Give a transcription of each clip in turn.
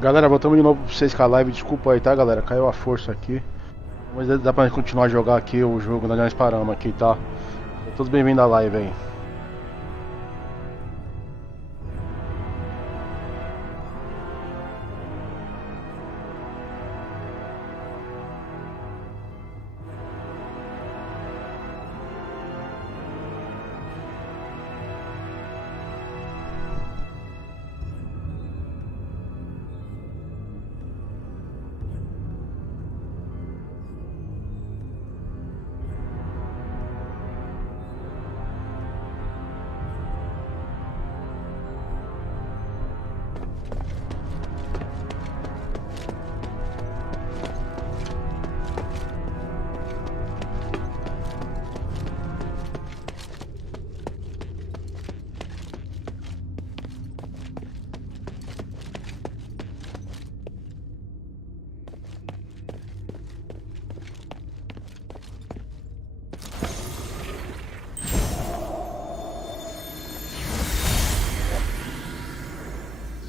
Galera, voltamos de novo pra vocês com a live. Desculpa aí, tá, galera? Caiu a força aqui. Mas dá pra continuar a jogar aqui o jogo, nós paramos aqui, tá? Todos bem-vindos à live aí.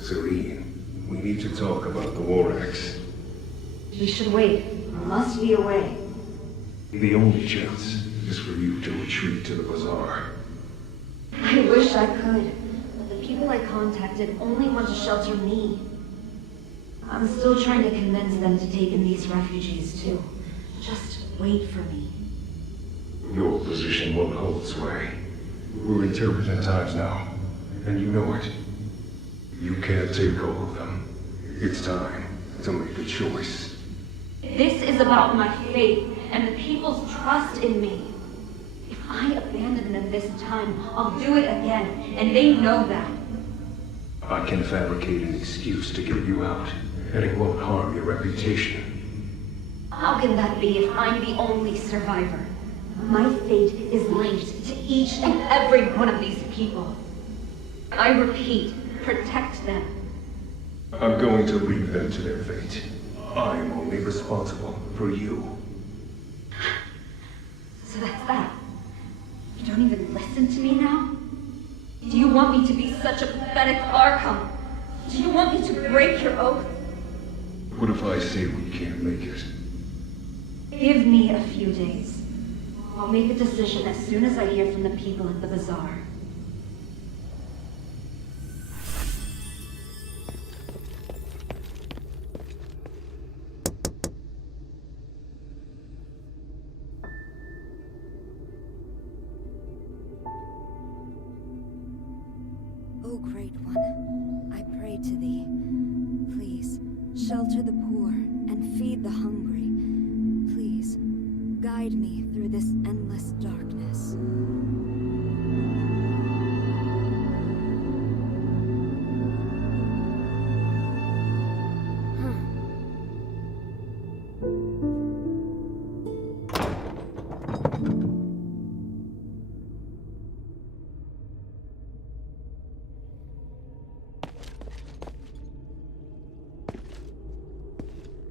Serene, we need to talk about the war axe. We should wait. There must be a way. The only chance is for you to retreat to the bazaar. I wish I could, but the people I contacted only want to shelter me. I'm still trying to convince them to take in these refugees too. Just wait for me. Your position won't hold sway. We're in turbulent times now, and you know it. You can't take all of them. It's time to make a choice. This is about my faith and the people's trust in me. If I abandon them this time, I'll do it again, and they know that. I can fabricate an excuse to get you out, and it won't harm your reputation. How can that be if I'm the only survivor? My fate is linked to each and every one of these people. I repeat, protect them. I'm going to leave them to their fate. I'm only responsible for you. So that's that. You don't even listen to me now? Do you want me to be such a pathetic Archon? Do you want me to break your oath? What if I say we can't make it? Give me a few days. I'll make a decision as soon as I hear from the people at the bazaar. O Great One, I pray to thee. Please, shelter the poor and feed the hungry. Please, guide me through this endless darkness.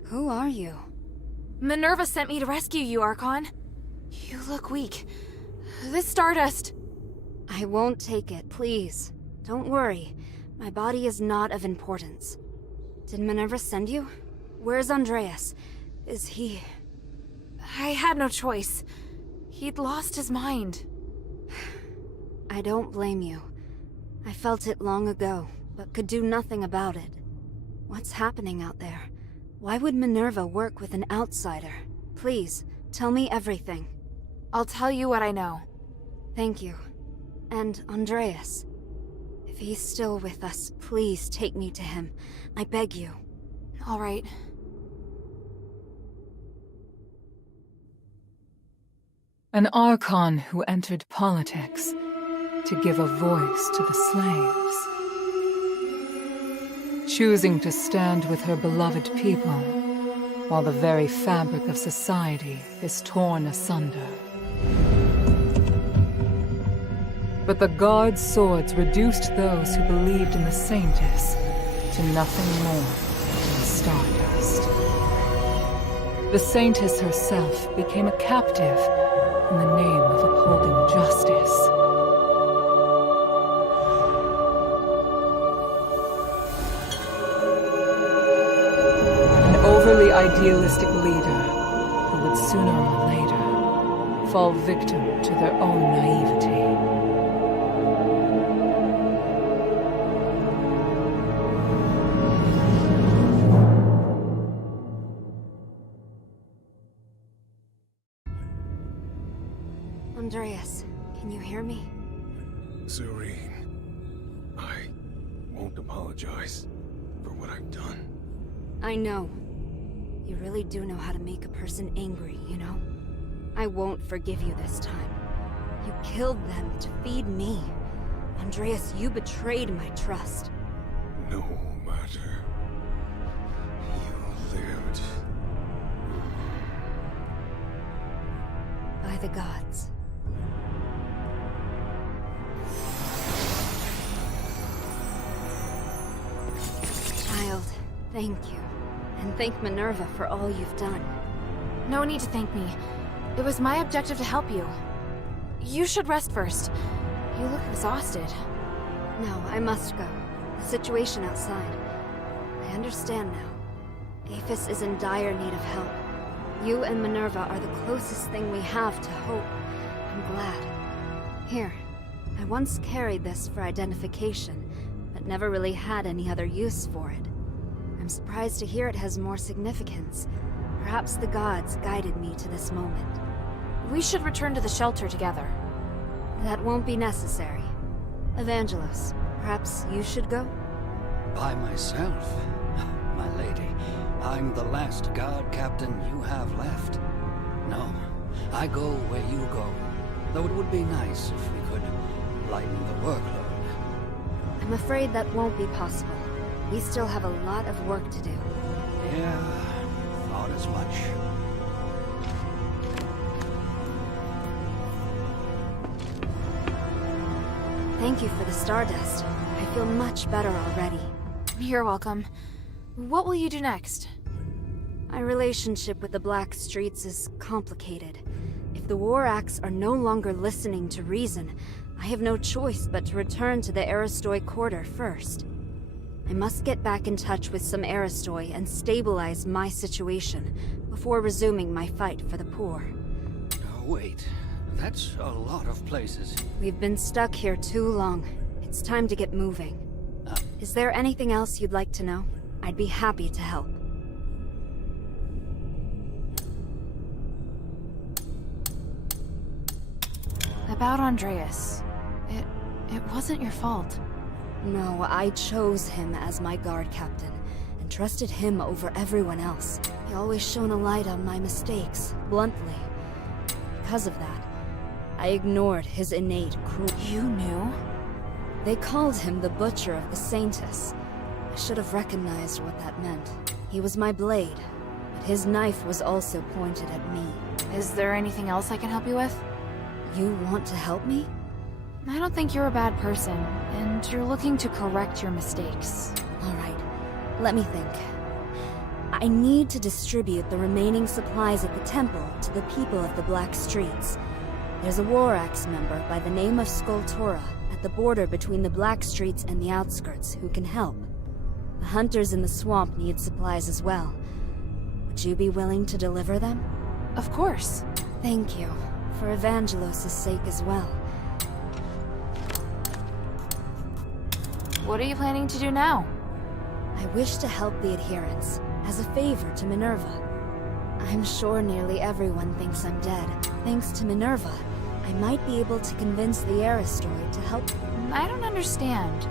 Who are you? Minerva sent me to rescue you, Archon. You look weak. This stardust... I won't take it, please. Don't worry. My body is not of importance. Did Minerva send you? Where's Andreas? Is he... I had no choice. He'd lost his mind. I don't blame you. I felt it long ago, but could do nothing about it. What's happening out there? Why would Minerva work with an outsider? Please, tell me everything. I'll tell you what I know. Thank you. And Andreas. If he's still with us, please take me to him. I beg you. All right. An Archon who entered politics to give a voice to the slaves. Choosing to stand with her beloved people, while the very fabric of society is torn asunder. But the Guard's swords reduced those who believed in the Saintess to nothing more than stardust. The Saintess herself became a captive in the name of upholding justice. idealistic leader who would sooner or later fall victim to their own naivety. Andreas, can you hear me? Serene, I won't apologize for what I've done. I know. You really do know how to make a person angry, you know? I won't forgive you this time. You killed them to feed me. Andreas, you betrayed my trust. No matter. You lived. By the gods. Child, thank you. And thank Minerva for all you've done. No need to thank me. It was my objective to help you. You should rest first. You look exhausted. No, I must go. The situation outside. I understand now. Aphis is in dire need of help. You and Minerva are the closest thing we have to hope. I'm glad. Here, I once carried this for identification, but never really had any other use for it. I'm surprised to hear it has more significance. Perhaps the gods guided me to this moment. We should return to the shelter together. That won't be necessary. Evangelos, perhaps you should go? By myself? My lady, I'm the last guard captain you have left. No, I go where you go. Though it would be nice if we could lighten the workload. I'm afraid that won't be possible. We still have a lot of work to do. Yeah, thought as much. Thank you for the stardust. I feel much better already. You're welcome. What will you do next? My relationship with the Black Streets is complicated. If the War Acts are no longer listening to reason, I have no choice but to return to the Aristoi Quarter first. I must get back in touch with some Aristoi and stabilize my situation before resuming my fight for the poor. Oh, wait. That's a lot of places. We've been stuck here too long. It's time to get moving. Is there anything else you'd like to know? I'd be happy to help. About Andreas. It wasn't your fault. No, I chose him as my guard captain, and trusted him over everyone else. He always shone a light on my mistakes, bluntly. Because of that, I ignored his innate cruelty. You knew? They called him the Butcher of the Saintess. I should have recognized what that meant. He was my blade, but his knife was also pointed at me. Is there anything else I can help you with? You want to help me? I don't think you're a bad person, and you're looking to correct your mistakes. Alright, let me think. I need to distribute the remaining supplies at the temple to the people of the Black Streets. There's a War Axe member by the name of Skultora at the border between the Black Streets and the outskirts who can help. The hunters in the swamp need supplies as well. Would you be willing to deliver them? Of course. Thank you, for Evangelos' sake as well. What are you planning to do now? I wish to help the adherents, as a favor to Minerva. I'm sure nearly everyone thinks I'm dead. Thanks to Minerva, I might be able to convince the Aristoi to help. I don't understand.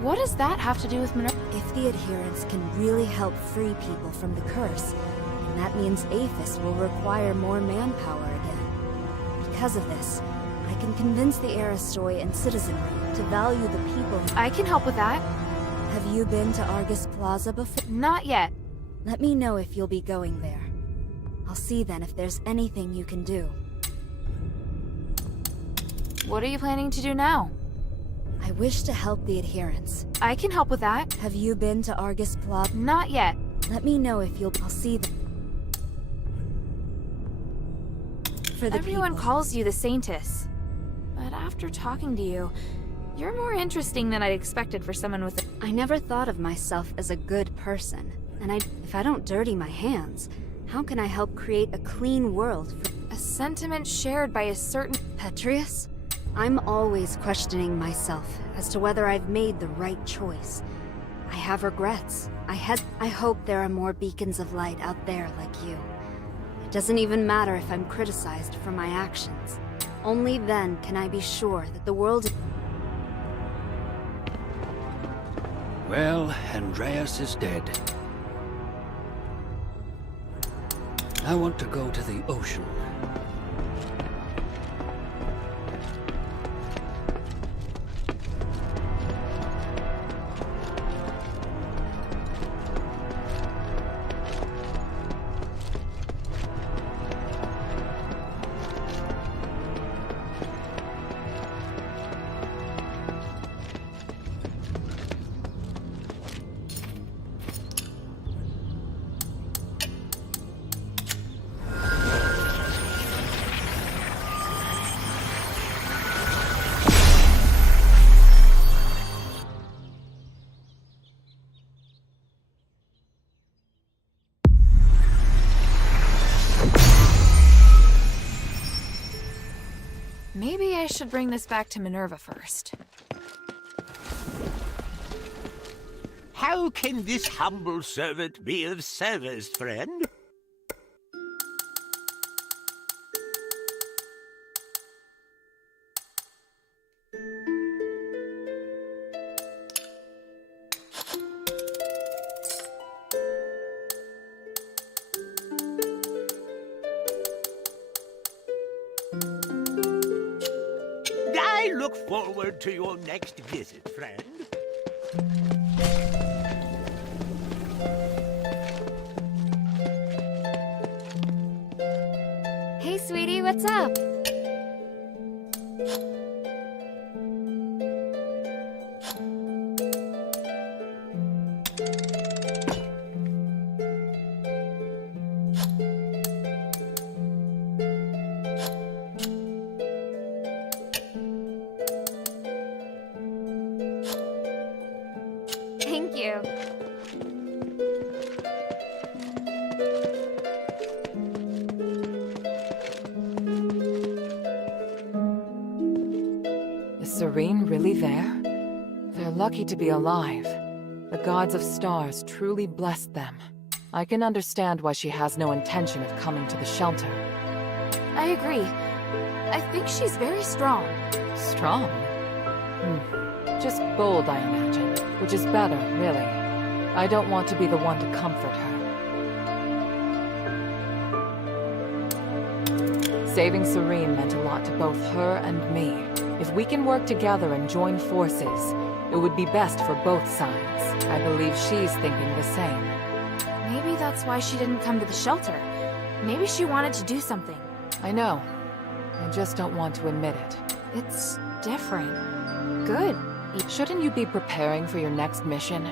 What does that have to do with Minerva? If the adherents can really help free people from the curse, then that means Aphis will require more manpower again. Because of this, I can convince the Aristoi and citizenry to value the people. I can help with that. Have you been to Argus Plaza before? Not yet. Let me know if you'll be going there. I'll see then if there's anything you can do. What are you planning to do now? I wish to help the adherents. I can help with that. Have you been to Argus Plaza? Not yet. Let me know if you'll... I'll see them. For the Everyone people. calls you the Saintess. But after talking to you, you're more interesting than I'd expected for someone with a... I never thought of myself as a good person. And if I don't dirty my hands, how can I help create a clean world for A sentiment shared by a certain... Petrius? I'm always questioning myself as to whether I've made the right choice. I have regrets. I hope there are more beacons of light out there like you. It doesn't even matter if I'm criticized for my actions. Only then can I be sure that the world... Well, Andreas is dead. I want to go to the ocean. Maybe I should bring this back to Minerva first. How can this humble servant be of service, friend? I look forward to your next visit, friend. Hey, sweetie, what's up? Thank you. Is Serene really there? They're lucky to be alive. The gods of stars truly blessed them. I can understand why she has no intention of coming to the shelter. I agree. I think she's very strong. Strong? Just bold, I imagine. Which is better, really. I don't want to be the one to comfort her. Saving Serene meant a lot to both her and me. If we can work together and join forces, it would be best for both sides. I believe she's thinking the same. Maybe that's why she didn't come to the shelter. Maybe she wanted to do something. I know. I just don't want to admit it. It's different. Good. Shouldn't you be preparing for your next mission?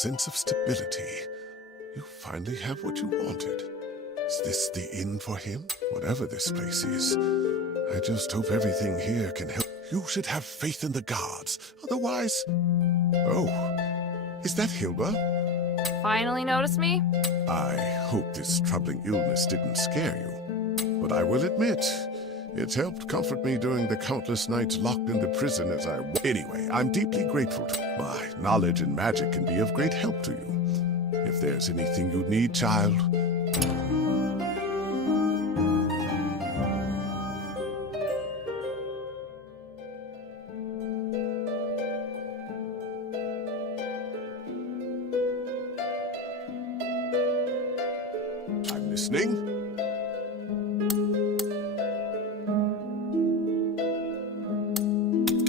sense of stability. You finally have what you wanted. Is this the inn for him? Whatever this place is. I just hope everything here can help. You should have faith in the gods. Otherwise... Oh, is that Hilda? Finally noticed me? I hope this troubling illness didn't scare you. But I will admit, it helped comfort me during the countless nights locked in the prison as I... Anyway, I'm deeply grateful to... My knowledge and magic can be of great help to you. If there's anything you need, child... I'm listening.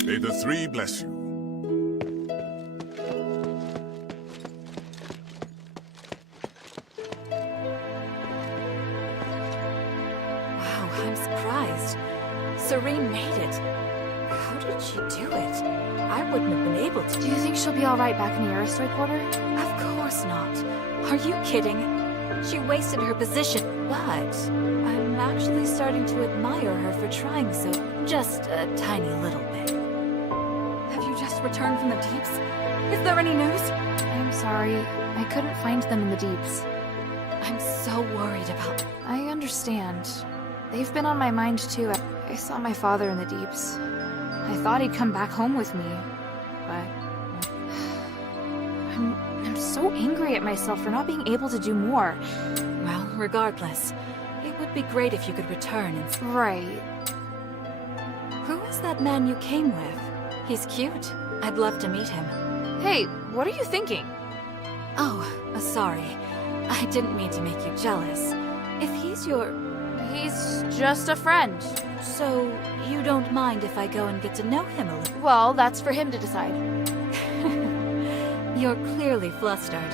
May the three bless you. Wow, I'm surprised. Serene made it. How did she do it? I wouldn't have been able to. Do you think she'll be alright back in the Asteroid Quarter? Of course not. Are you kidding? She wasted her position, but I'm actually starting to admire her for trying so. Just a tiny little bit. Have you just returned from the deeps? Is there any news? I'm sorry. I couldn't find them in the deeps. I'm so worried about them. I understand. They've been on my mind too. I saw my father in the deeps. I thought he'd come back home with me, but... I'm so angry at myself for not being able to do more. Well, regardless, it would be great if you could return and... Right. Who is that man you came with? He's cute. I'd love to meet him. Hey, what are you thinking? Oh, sorry. I didn't mean to make you jealous. If he's your... He's just a friend. So, you don't mind if I go and get to know him a little? Well, that's for him to decide. You're clearly flustered.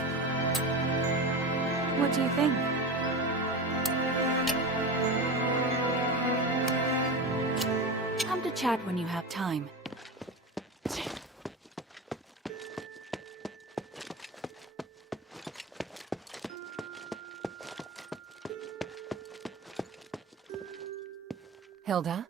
What do you think? Come to chat when you have time. Hilda?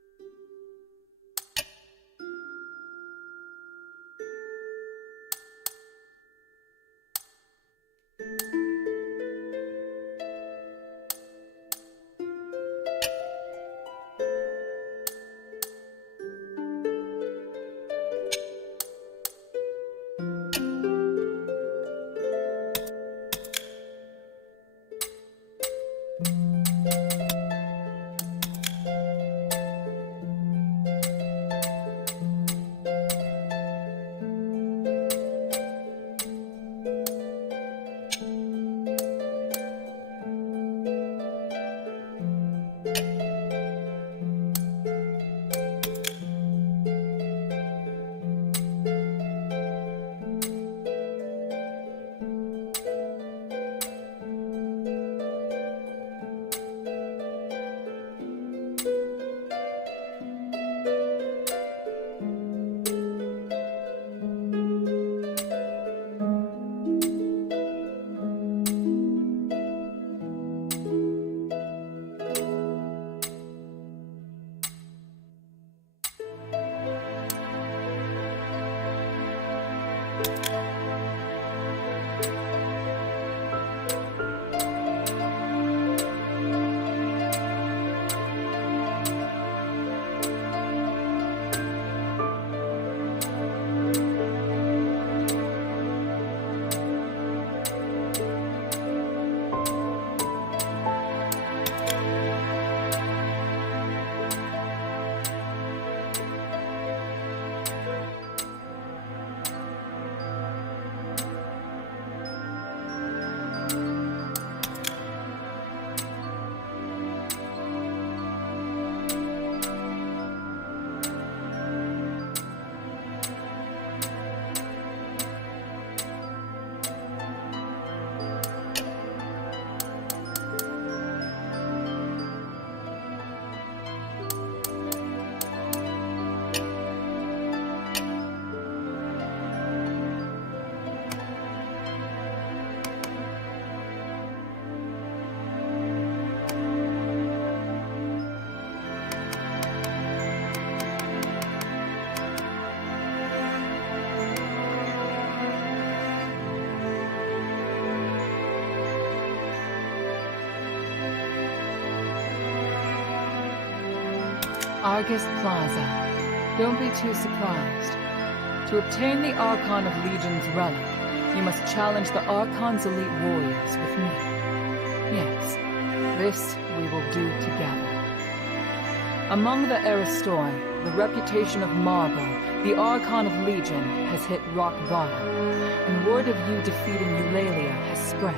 Argus Plaza. Don't be too surprised. To obtain the Archon of Legion's relic, you must challenge the Archon's elite warriors with me. Yes, this we will do together. Among the Aristoi, the reputation of Marble, the Archon of Legion, has hit rock bottom, and word of you defeating Eulalia has spread.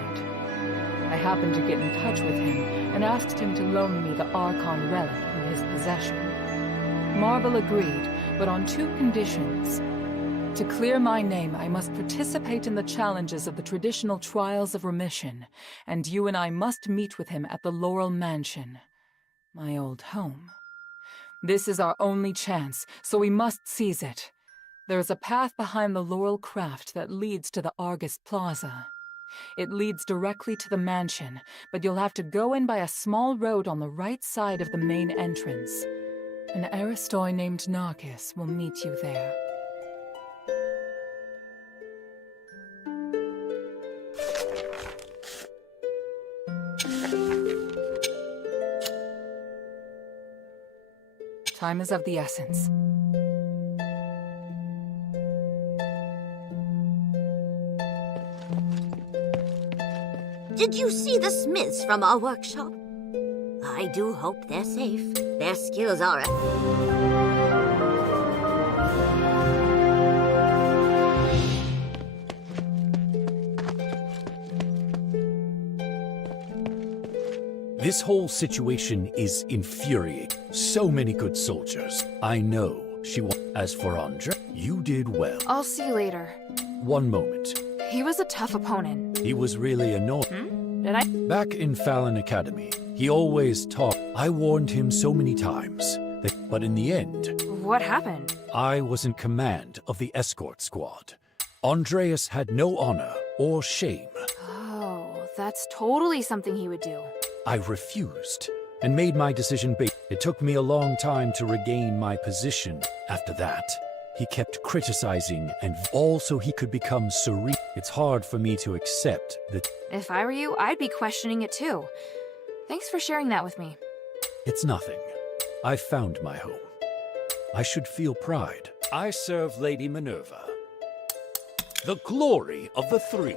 I happened to get in touch with him and asked him to loan me the Archon relic in his possession. Marble agreed, but on 2 conditions. To clear my name, I must participate in the challenges of the traditional Trials of Remission, and you and I must meet with him at the Laurel Mansion, my old home. This is our only chance, so we must seize it. There is a path behind the Laurel Craft that leads to the Argus Plaza. It leads directly to the mansion, but you'll have to go in by a small road on the right side of the main entrance. An Aristoi named Narcus will meet you there. Time is of the essence. Did you see the smiths from our workshop? I do hope they're safe. Their skills are... This whole situation is infuriating. So many good soldiers. I know she won't. As for Andre, you did well. I'll see you later. One moment. He was a tough opponent. He was really annoying. Did I? Back in Fallon Academy, he always talked. I warned him so many times, but in the end... What happened? I was in command of the escort squad. Andreas had no honor or shame. Oh, that's totally something he would do. I refused and made my decision based. It took me a long time to regain my position. After that, he kept criticizing and all so he could become serene. It's hard for me to accept that. If I were you, I'd be questioning it too. Thanks for sharing that with me. It's nothing. I found my home. I should feel pride. I serve Lady Minerva, the glory of the 3.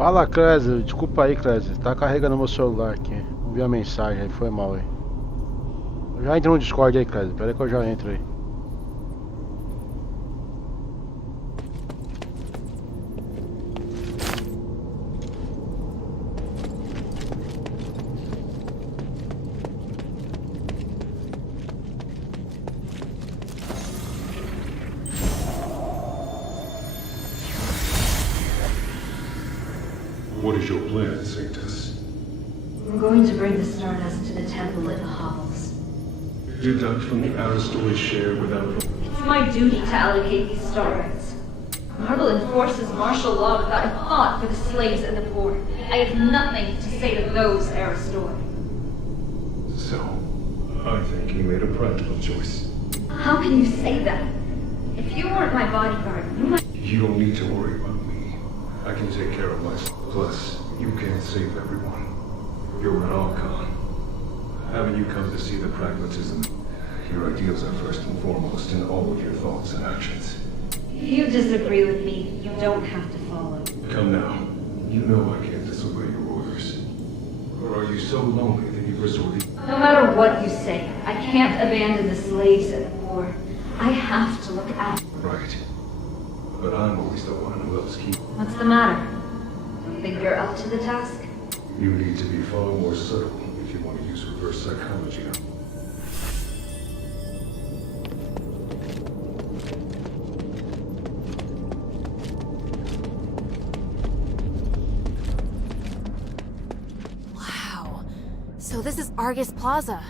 Fala, Clésio. Desculpa aí, Clésio. Tá carregando meu celular aqui. Não vi a mensagem aí, foi mal aí. Eu já entro no Discord aí, Clésio. Pera aí que eu já entro aí. What is your plan, Sanctus? I'm going to bring the Stardust to the temple in the hovels. Deduct from the Asterigos share without... It's my duty to allocate these Stardarts. Marble enforces martial law without a thought for the slaves and the poor. I have nothing to say to those Aristor. So, I think he made a practical choice. How can you say that? If you weren't my bodyguard, you might... You don't need to worry about me. I can take care of myself. Plus, you can't save everyone. You're an Archon. Haven't you come to see the pragmatism? Your ideals are first and foremost in all of your thoughts and actions. If you disagree with me, you don't have to follow. Come now. You know I can't disobey your orders. Or are you so lonely that you've resorted... No matter what you say, I can't abandon the slaves and the poor. I have to look after... Right. But I'm always the one who helps keep... What's the matter? Don't think you're up to the task? You need to be far more subtle if you want to use reverse psychology. Wow. So this is Argus Plaza.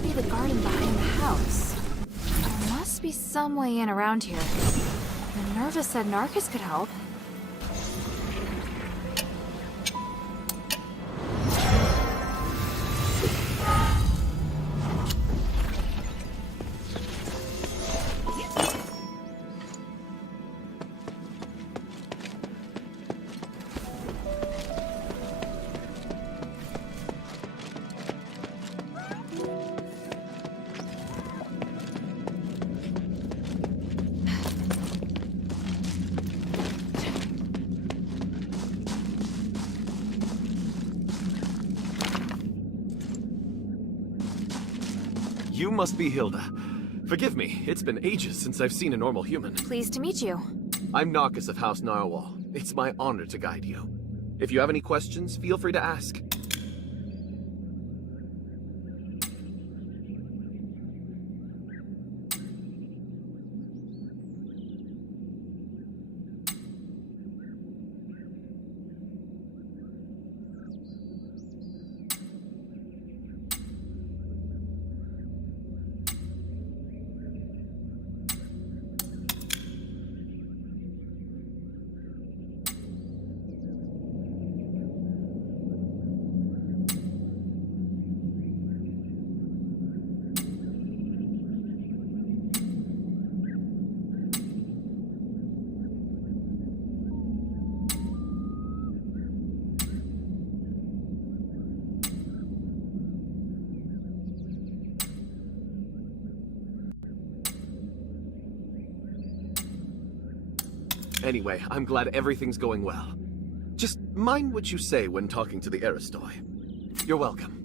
must be the garden behind the house. There must be some way in around here. Minerva said Narcus could help. You must be Hilda. Forgive me, it's been ages since I've seen a normal human. Pleased to meet you. I'm Narcus of House Narwhal. It's my honor to guide you. If you have any questions, feel free to ask. Anyway, I'm glad everything's going well. Just mind what you say when talking to the Aristoi. You're welcome.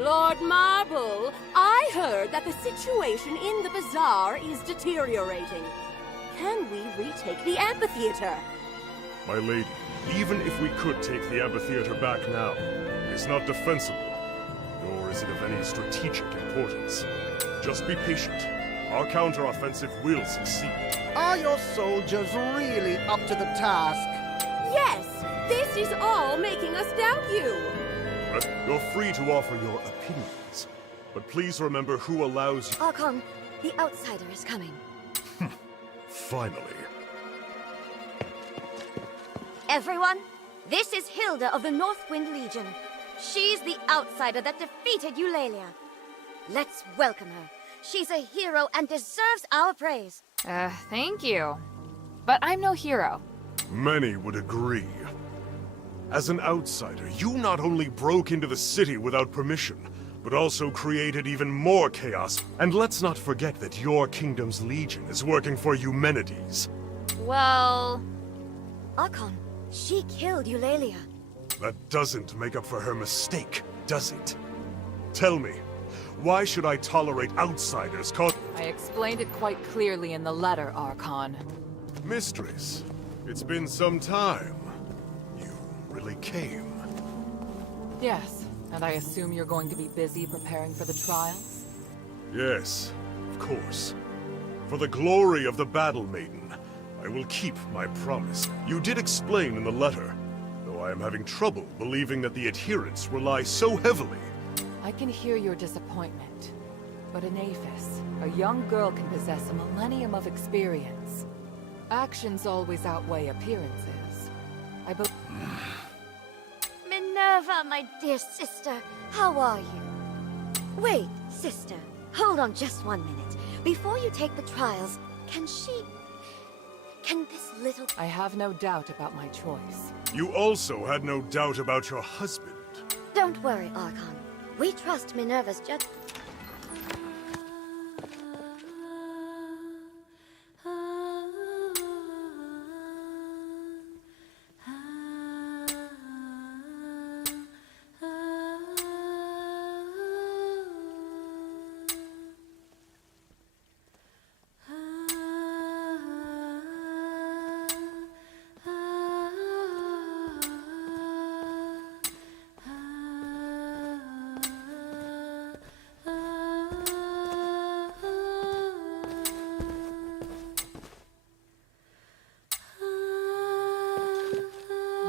Lord Marble, I heard that the situation in the bazaar is deteriorating. Can we retake the amphitheater? My lady, even if we could take the amphitheater back now, it's not defensible, nor is it of any strategic importance. Just be patient. Our counteroffensive will succeed. Are your soldiers really up to the task? Yes! This is all making us doubt you! You're free to offer your opinions, but please remember who allows you— Archon, the outsider is coming. Finally. Everyone, this is Hilda of the Northwind Legion. She's the outsider that defeated Eulalia. Let's welcome her. She's a hero and deserves our praise. Thank you. But I'm no hero. Many would agree. As an outsider, you not only broke into the city without permission, but also created even more chaos. And let's not forget that your kingdom's legion is working for Eumenides. Well... Archon, she killed Eulalia. That doesn't make up for her mistake, does it? Tell me, why should I tolerate outsiders caught— I explained it quite clearly in the letter, Archon. Mistress, it's been some time. You really came. Yes, and I assume you're going to be busy preparing for the trials? Yes, of course. For the glory of the Battle Maiden, I will keep my promise. You did explain in the letter, though I am having trouble believing that the adherents rely so heavily. I can hear your disappointment, but in Aphis, a young girl can possess a millennium of experience. Actions always outweigh appearances. I believe... Minerva, my dear sister, how are you? Wait, sister, hold on just 1 minute. Before you take the trials, can this little... I have no doubt about my choice. You also had no doubt about your husband. Don't worry, Archon. We trust Minerva's judgment.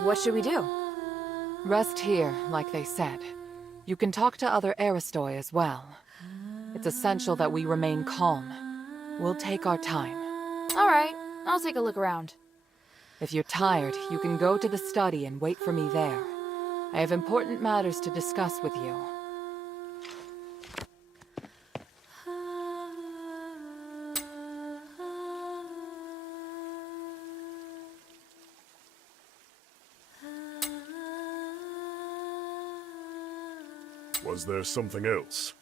What should we do? Rest here, like they said. You can talk to other Aristoi as well. It's essential that we remain calm. We'll take our time. All right, I'll take a look around. If you're tired, you can go to the study and wait for me there. I have important matters to discuss with you. Was there something else?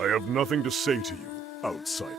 I have nothing to say to you, outsider.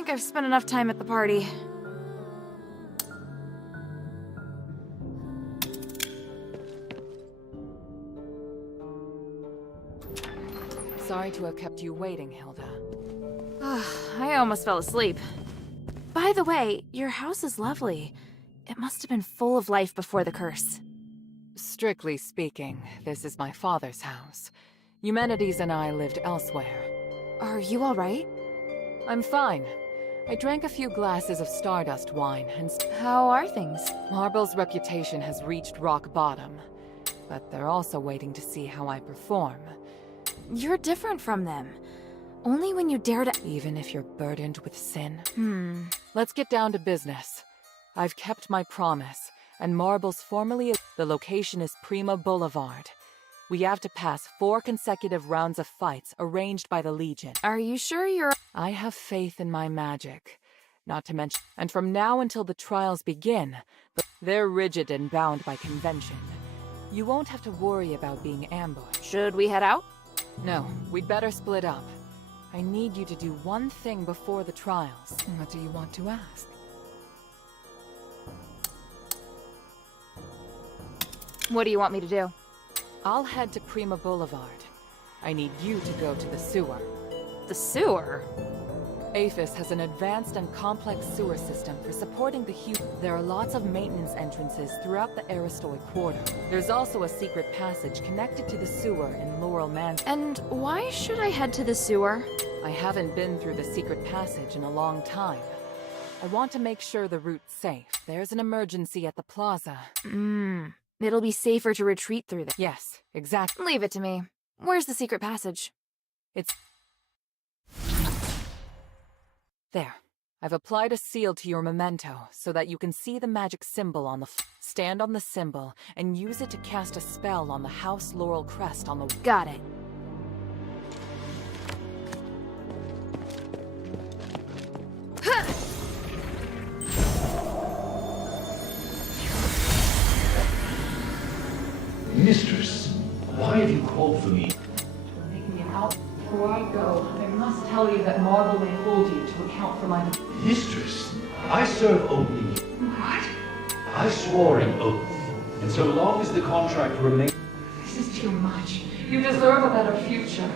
think I've spent enough time at the party. Sorry to have kept you waiting, Hilda. I almost fell asleep. By the way, your house is lovely. It must have been full of life before the curse. Strictly speaking, this is my father's house. Eumenides and I lived elsewhere. Are you alright? I'm fine. I drank a few glasses of Stardust wine and... How are things? Marble's reputation has reached rock bottom, but they're also waiting to see how I perform. You're different from them. Only when you dare to... Even if you're burdened with sin? Let's get down to business. I've kept my promise, and Marble's formally... The location is Prima Boulevard. We have to pass 4 consecutive rounds of fights arranged by the Legion. Are you sure you're... I have faith in my magic. Not to mention... And from now until the trials begin, they're rigid and bound by convention. You won't have to worry about being ambushed. Should we head out? No, we'd better split up. I need you to do one thing before the trials. What do you want to ask? What do you want me to do? I'll head to Prima Boulevard. I need you to go to the sewer. The sewer? Aphis has an advanced and complex sewer system for supporting the There are lots of maintenance entrances throughout the Aristoi Quarter. There's also a secret passage connected to the sewer in Laurel Mansion. And why should I head to the sewer? I haven't been through the secret passage in a long time. I want to make sure the route's safe. There's an emergency at the plaza. It'll be safer to retreat through the... Yes, exactly. Leave it to me. Where's the secret passage? It's... There. I've applied a seal to your memento so that you can see the magic symbol on the... Stand on the symbol and use it to cast a spell on the House Laurel crest on the... Got it. Mistress, why have you called for me? To make me out. Before I go, I must tell you that Marble may hold you to account for my... Mistress, I serve only you. What? I swore an oath, and so long as the contract remains... This is too much. You deserve a better future.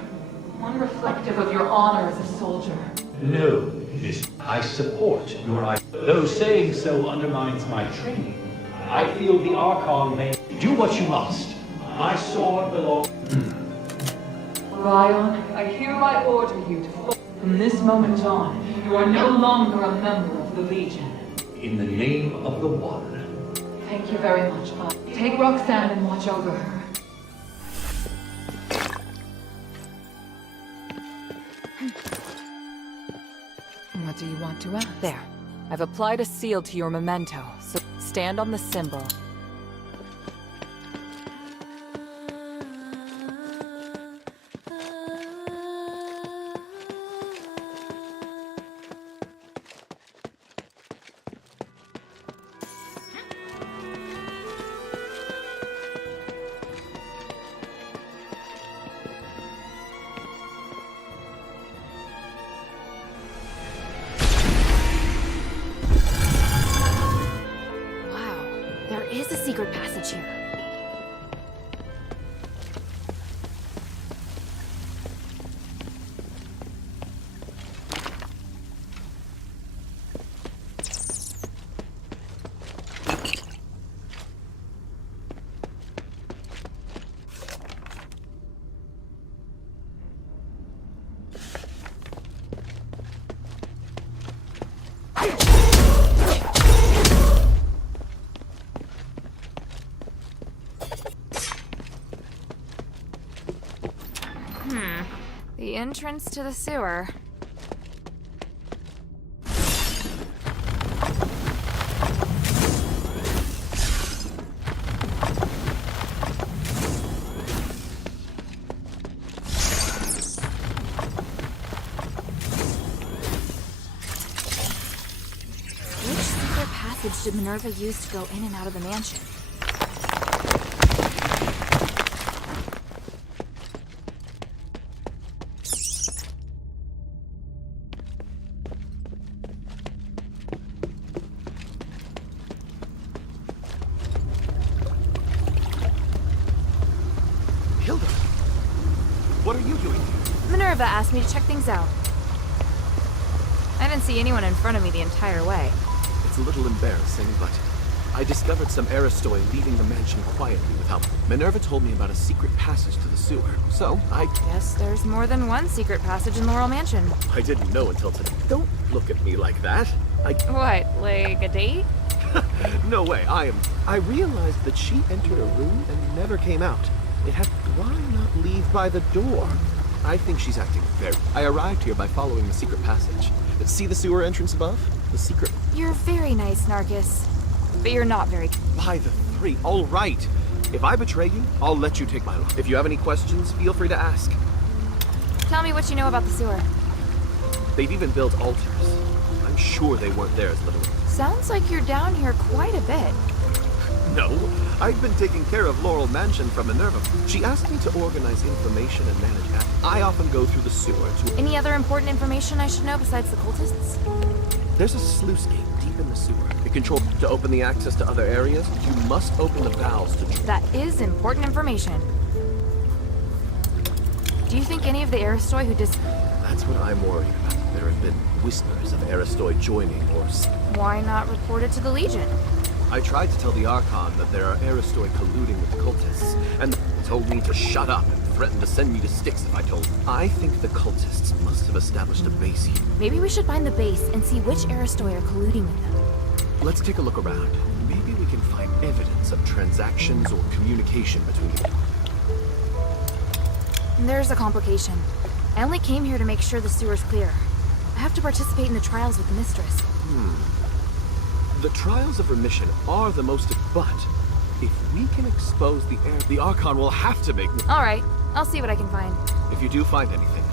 One reflective of your honor as a soldier. No, miss. I support your idea. Though saying so undermines my training, I feel the Archon may... Do what you must. My sword belongs... Ryan, I hereby order you to follow. From this moment on, you are no longer a member of the Legion. In the name of the One. Thank you very much, Bob. Take Roxanne and watch over her. What do you want to ask? There. I've applied a seal to your memento, so stand on the symbol. Secret passage here. The entrance to the sewer. Which secret passage did Minerva use to go in and out of the mansion? What are you doing here? Minerva asked me to check things out. I didn't see anyone in front of me the entire way. It's a little embarrassing, but I discovered some Aristoi leaving the mansion quietly without... Minerva told me about a secret passage to the sewer, so I... Guess there's more than one secret passage in Laurel Mansion. I didn't know until today. Don't look at me like that. What, like a date? No way, I realized that she entered a room and never came out. Why not leave by the door? I think she's acting very... I arrived here by following the secret passage. See the sewer entrance above? The secret... You're very nice, Narcus. But you're not very... By the three, all right. If I betray you, I'll let you take my life. If you have any questions, feel free to ask. Tell me what you know about the sewer. They've even built altars. I'm sure they weren't there as little... Sounds like you're down here quite a bit. No, I've been taking care of Laurel Mansion from Minerva. She asked me to organize information and manage that. I often go through the sewer to... Any other important information I should know besides the cultists? There's a sluice gate deep in the sewer. It controls... To open the access to other areas, you must open the valves to... That is important information. Do you think any of the Aristoi who That's what I'm worried about. There have been whispers of Aristoi joining or... Why not report it to the Legion? I tried to tell the Archon that there are Aristoi colluding with the cultists, and they told me to shut up and threatened to send me to Styx if I told them. I think the cultists must have established a base here. Maybe we should find the base and see which Aristoi are colluding with them. Let's take a look around. Maybe we can find evidence of transactions or communication between them. There's a complication. I only came here to make sure the sewer's clear. I have to participate in the trials with the Mistress. The trials of remission are the most... But if we can expose the Archon will have to make... All right, I'll see what I can find. If you do find anything.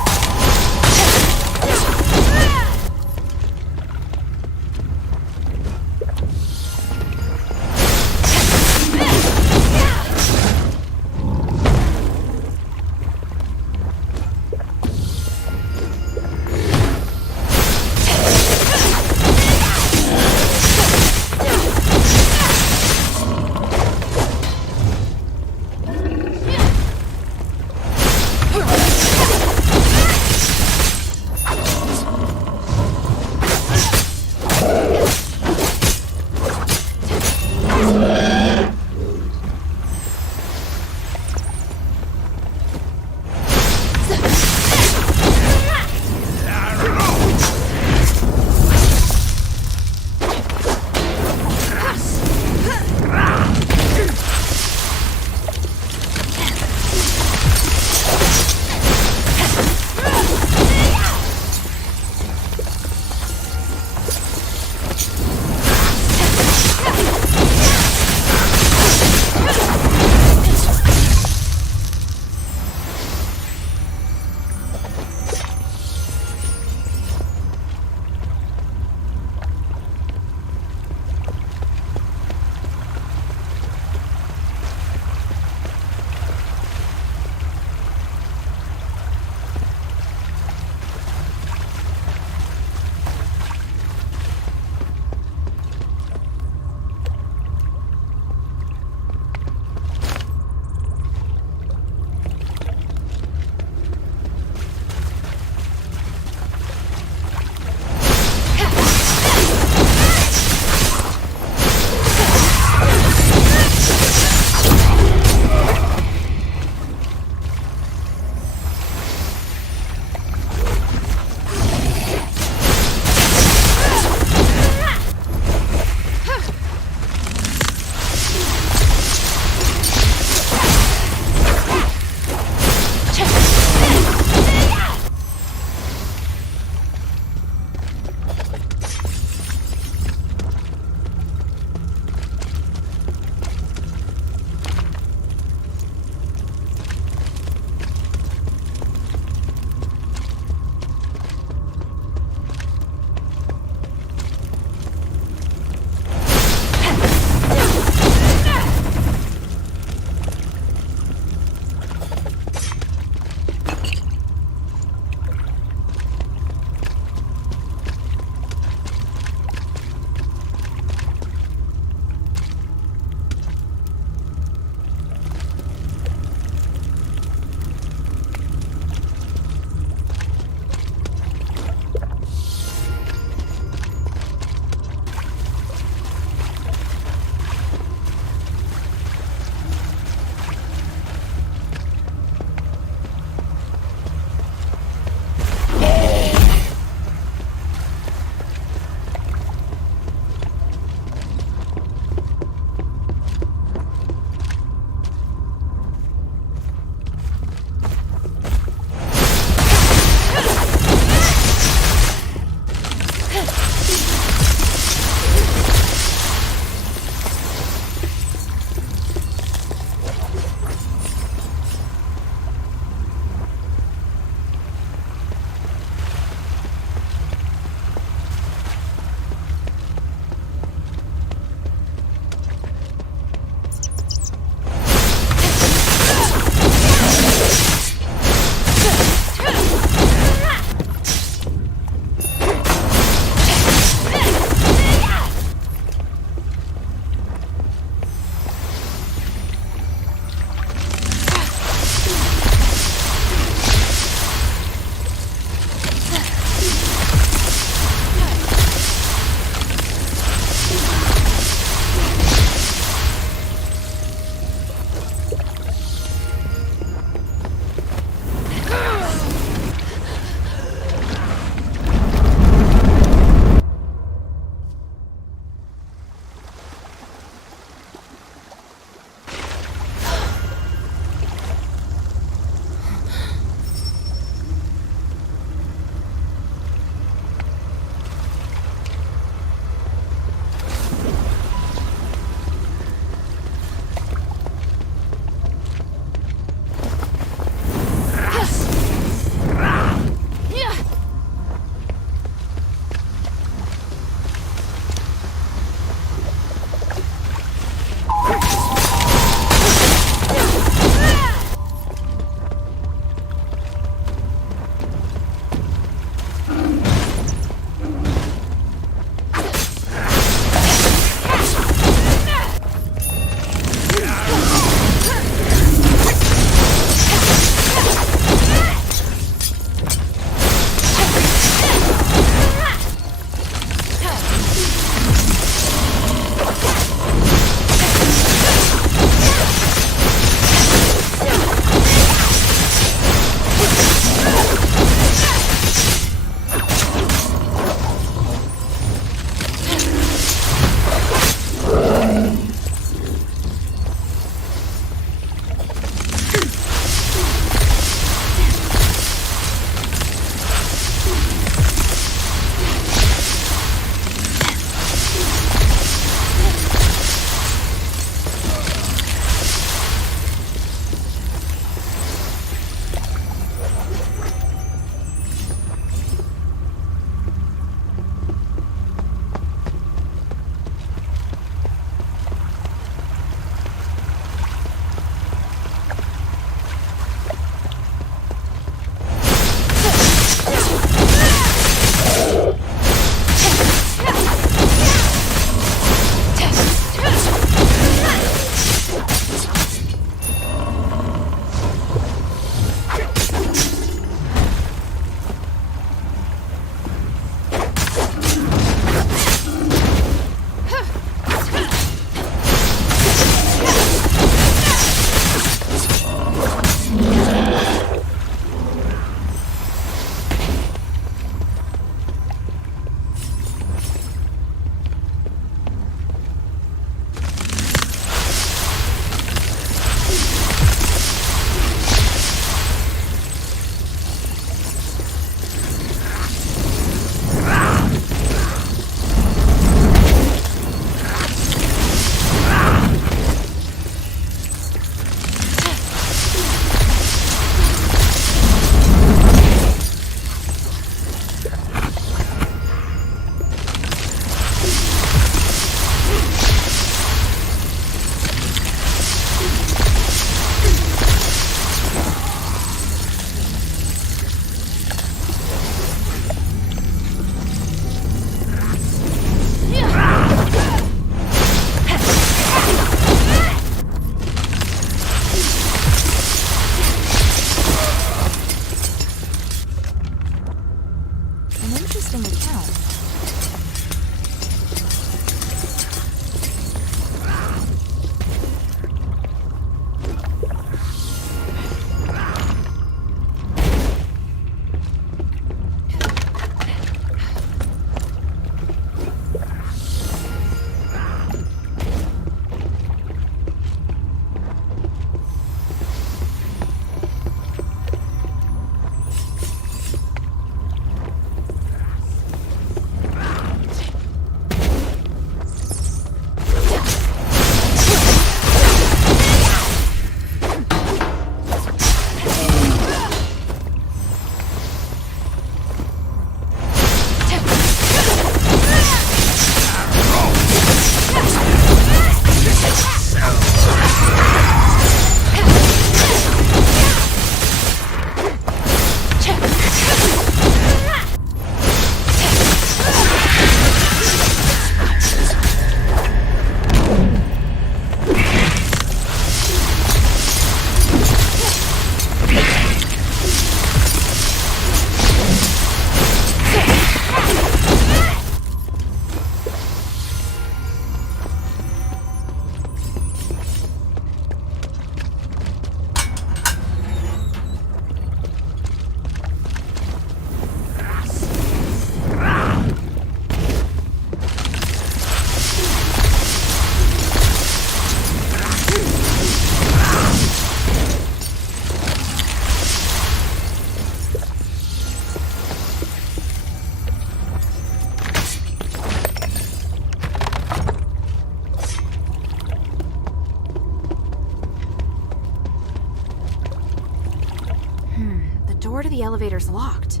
elevator's locked.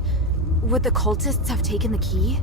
Would the cultists have taken the key?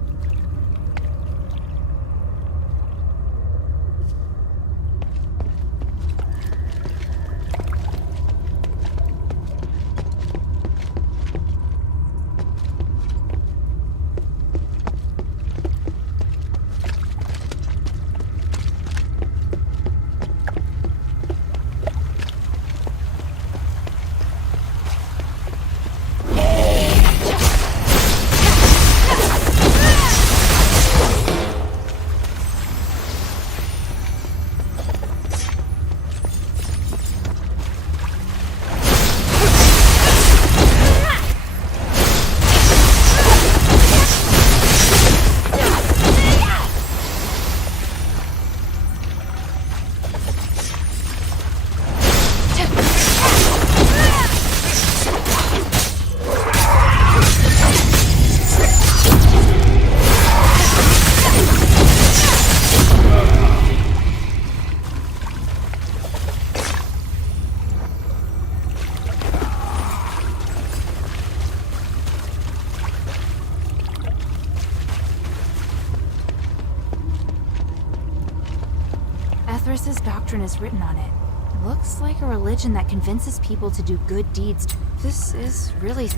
Ethris's doctrine is written on it. Looks like a religion that convinces people to do good deeds. This is really...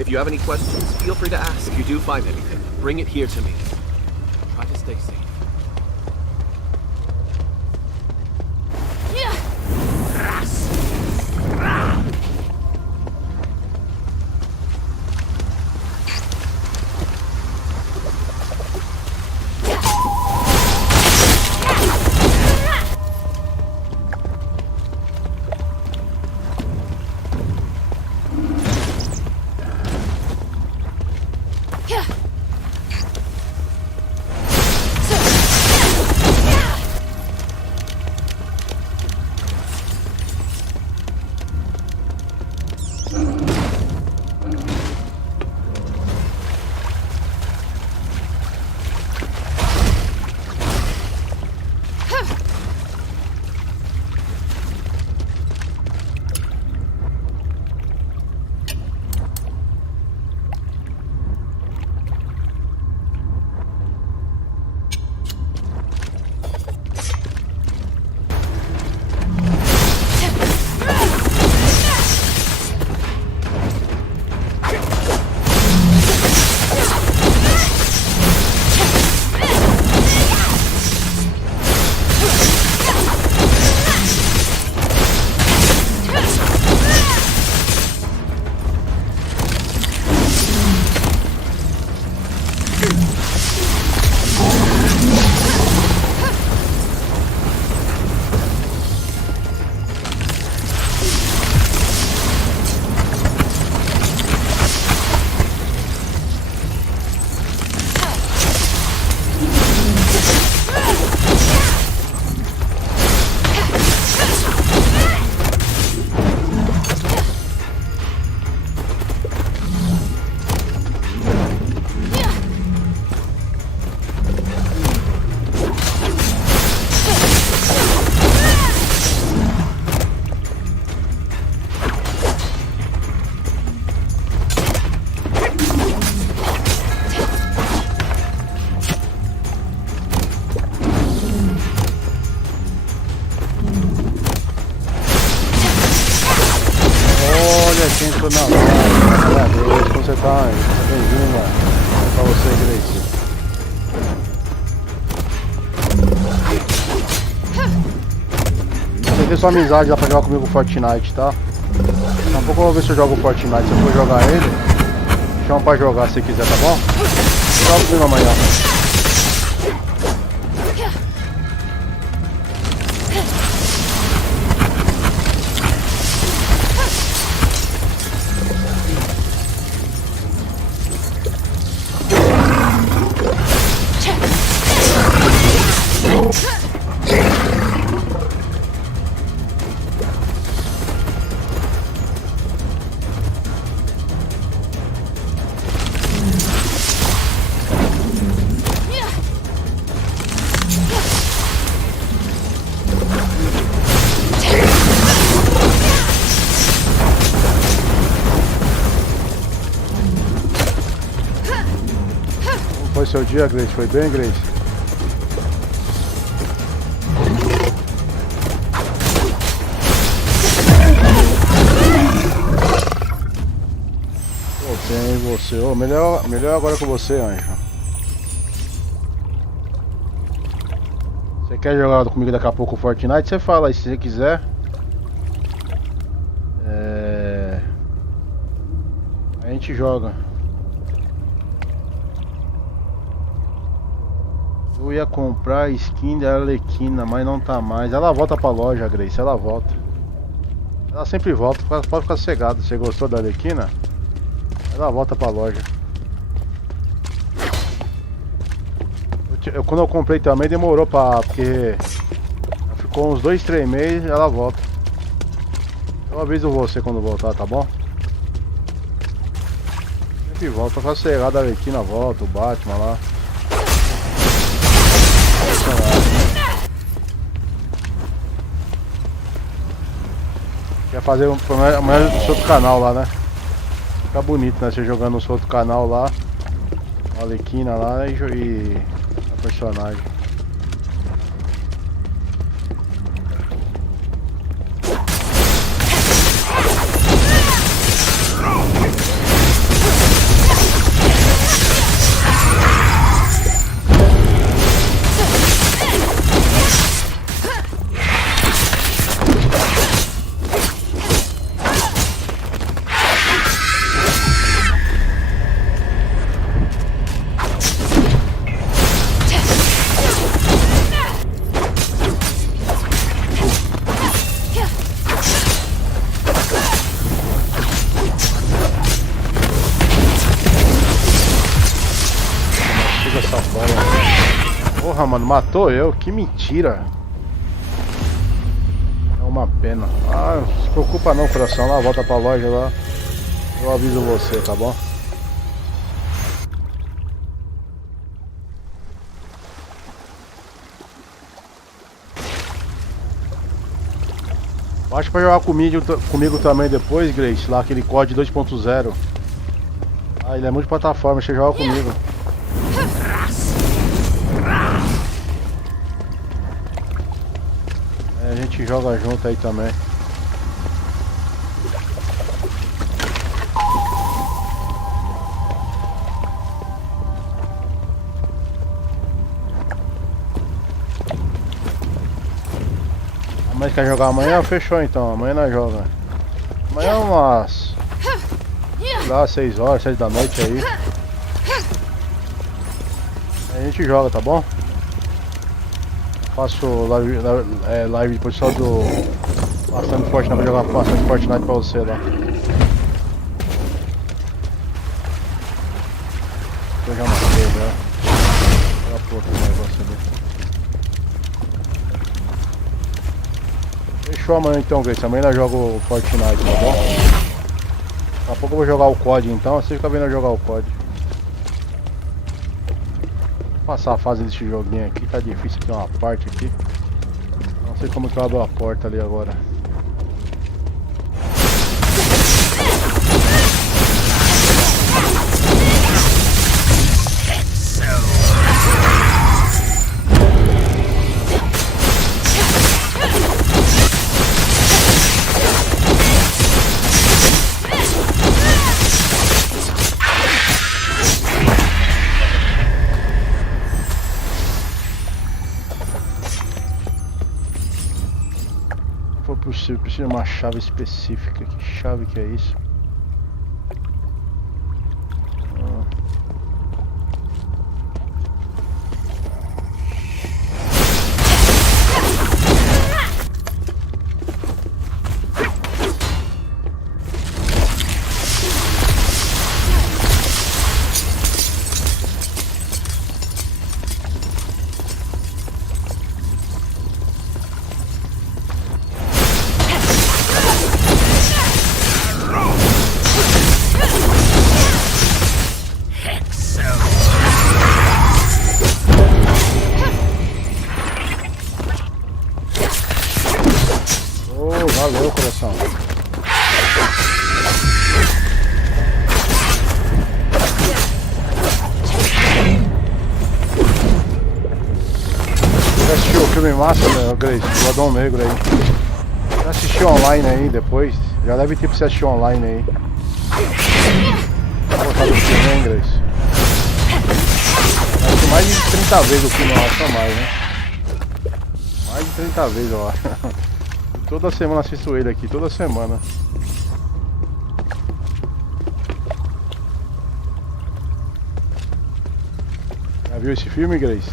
If you have any questions, feel free to ask. If you do find anything, bring it here to me. Try to stay safe. bem-vindo na live. Grace, como você tá? Bem-vinda. Pra você, Grace. Você sua amizade lá pra jogar comigo Fortnite, tá? Daqui a pouco eu vou ver se eu jogo Fortnite. Se eu for jogar ele, chama pra jogar se quiser, tá bom? Joga comigo amanhã. Foi seu dia, Grace? Foi bem, Grace? Pô, bem, você. Oh, melhor agora com você, Anjo. Você quer jogar comigo daqui a pouco o Fortnite? Você fala aí se você quiser. A gente joga. Eu ia comprar a skin da Arlequina, mas não tá mais. Ela volta pra loja, Grace, ela volta. Ela sempre volta, pode ficar cegado. Você gostou da Arlequina? Ela volta pra loja. Quando eu comprei também demorou porque ficou uns 2, 3 meses, ela volta. Eu aviso você quando voltar, tá bom? Sempre volta, fica cegado, a Arlequina volta, o Batman lá. Quer fazer amanhã no seu outro canal lá, né? Fica bonito, né? Você jogando no seu outro canal lá, a Arlequina lá e a personagem. Porra, mano, matou eu? Que mentira. É uma pena. Ah, não se preocupa não, coração. Lá, volta pra loja lá. Eu aviso você, tá bom? Baixa pra jogar comigo também depois, Grace. Lá, aquele código 2.0. Ah, ele é muito plataforma. Você joga comigo. A gente joga junto aí também. Mas quer jogar amanhã? Fechou então, amanhã nós joga. Amanhã umas... sei lá, 6 horas, 7 da noite aí. Aí a gente joga, tá bom? Faço live depois só do bastante Fortnite, pra jogar bastante Fortnite pra você lá. Eu já matei, né? Olha pro outro negócio ali. Fechou amanhã então, Grace. Amanhã nós jogamos o Fortnite, tá bom? Daqui a pouco eu vou jogar o COD então, você fica vendo eu jogar o COD. Vou passar a fase desse joguinho aqui, tá difícil, tem uma parte aqui. Não sei como que eu abro a porta ali agora. preciso de uma chave específica. Que chave que é isso? Valeu, coração. Já assistiu o filme massa, né, Grace? Do Adão Negro aí. Já assistiu online aí depois? Já deve ter pra você assistir online aí. Vou botar no filme, hein, Grace? Acho que mais de 30 vezes o filme, eu acho, ou mais, né? Mais de 30 vezes, eu acho. Toda semana assisto ele aqui, toda semana. Já viu esse filme, Grace?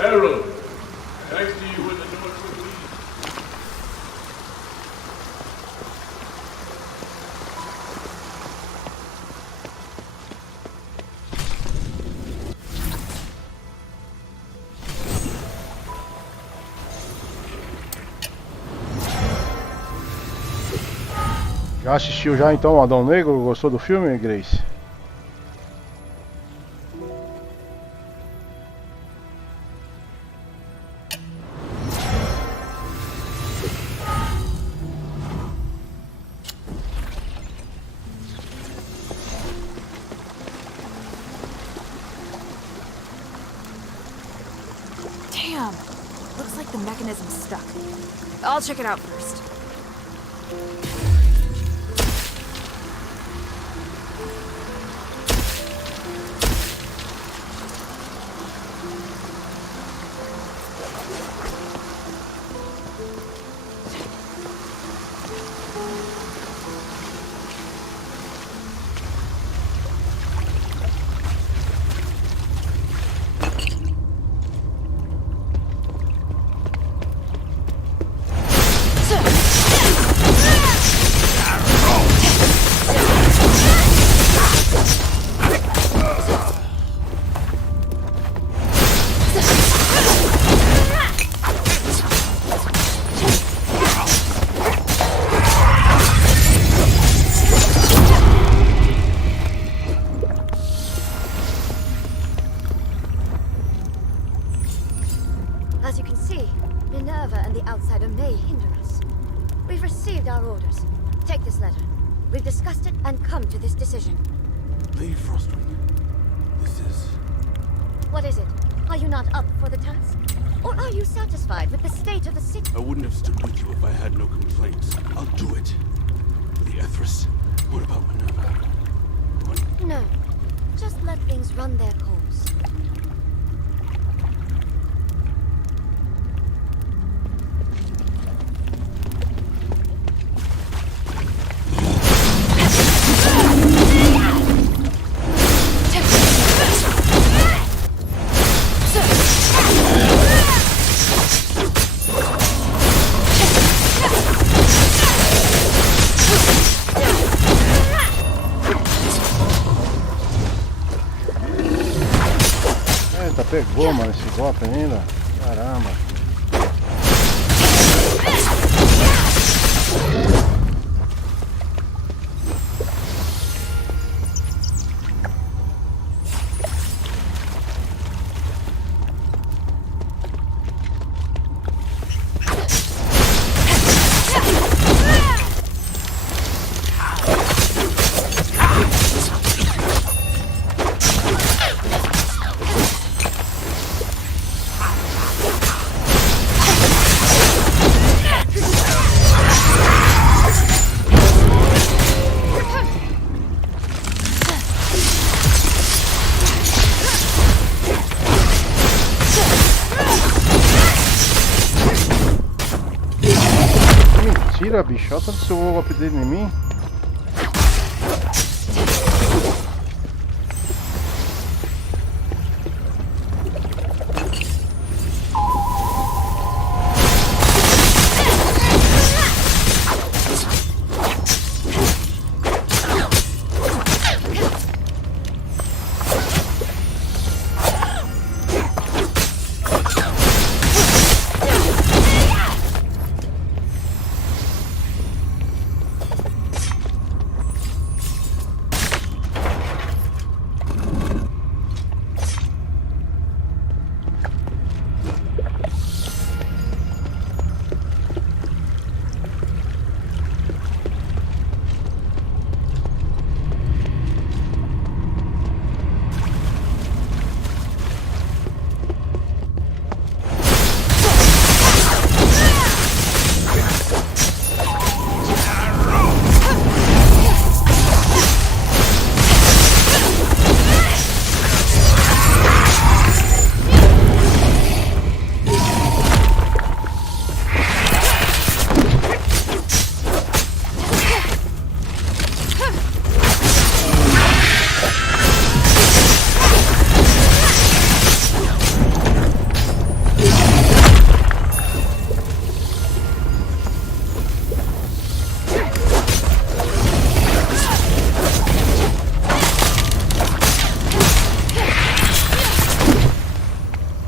Harold, thanks to you with the Northwood League. Já assistiu já então o Adão Negro? Gostou do filme, Grace? Damn! Looks like the mechanism's stuck. I'll check it out first. As you can see, Minerva and the Outsider may hinder us. We've received our orders. Take this letter. We've discussed it and come to this decision. Lady Frostwing, this is... What is it? Are you not up for the task? Or are you satisfied with the state of the city? I wouldn't have stood with you if I had no complaints. I'll do it. The Ethris. What about Minerva? No. Just let things run their course. Eita, pegou, mano, esse golpe ainda. Caramba. mentira, bicho. Olha tanto seu golpe dele em mim.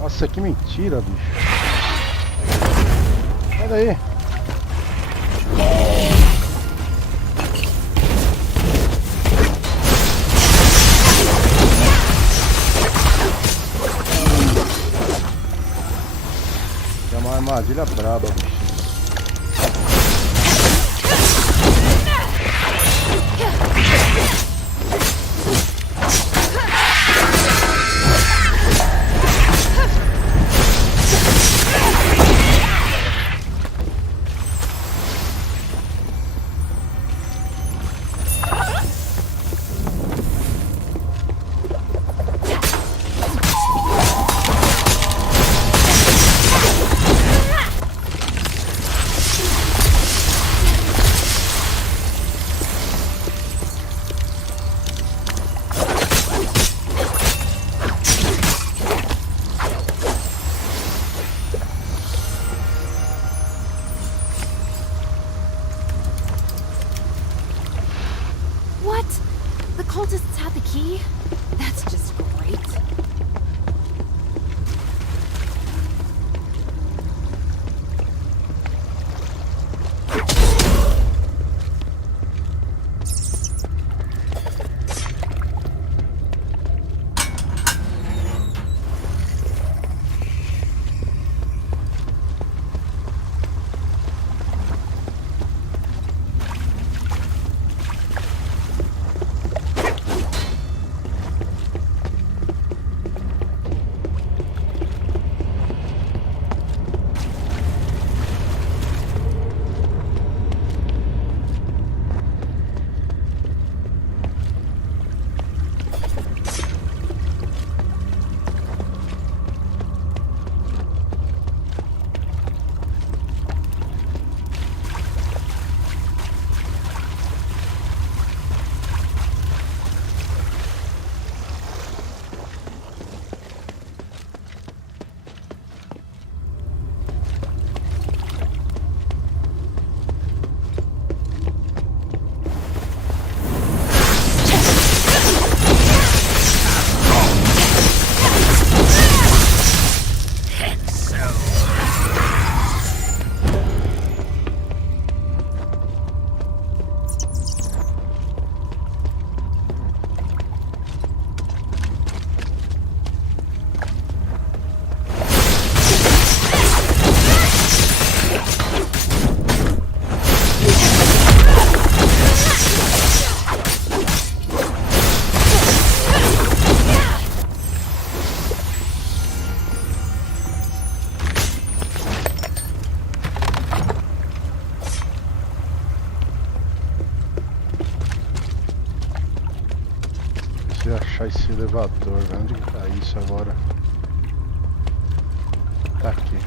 Nossa, que mentira, bicho. Sai daí. É uma armadilha braba, bicho. What? The cultists had the key? That's just great. Se achar esse elevador, onde que tá isso agora? Tá aqui.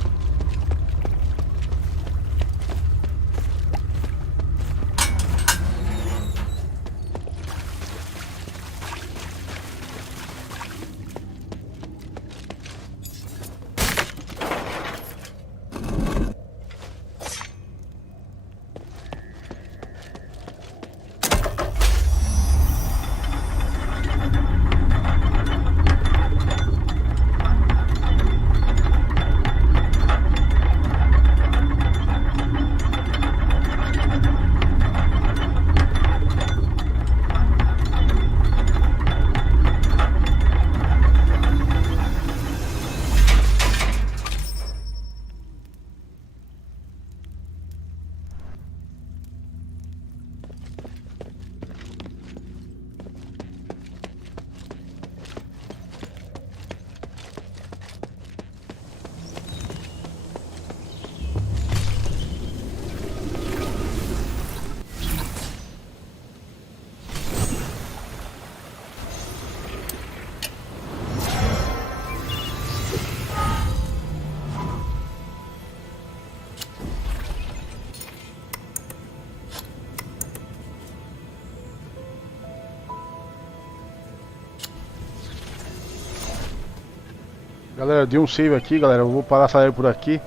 Galera, dei um save aqui, galera. Eu vou parar a live por aqui.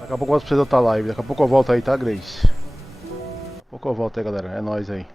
Daqui a pouco eu volto pra fazer outra live. Daqui a pouco eu volto aí, tá, Grace? Daqui a pouco eu volto aí, galera. É nóis aí.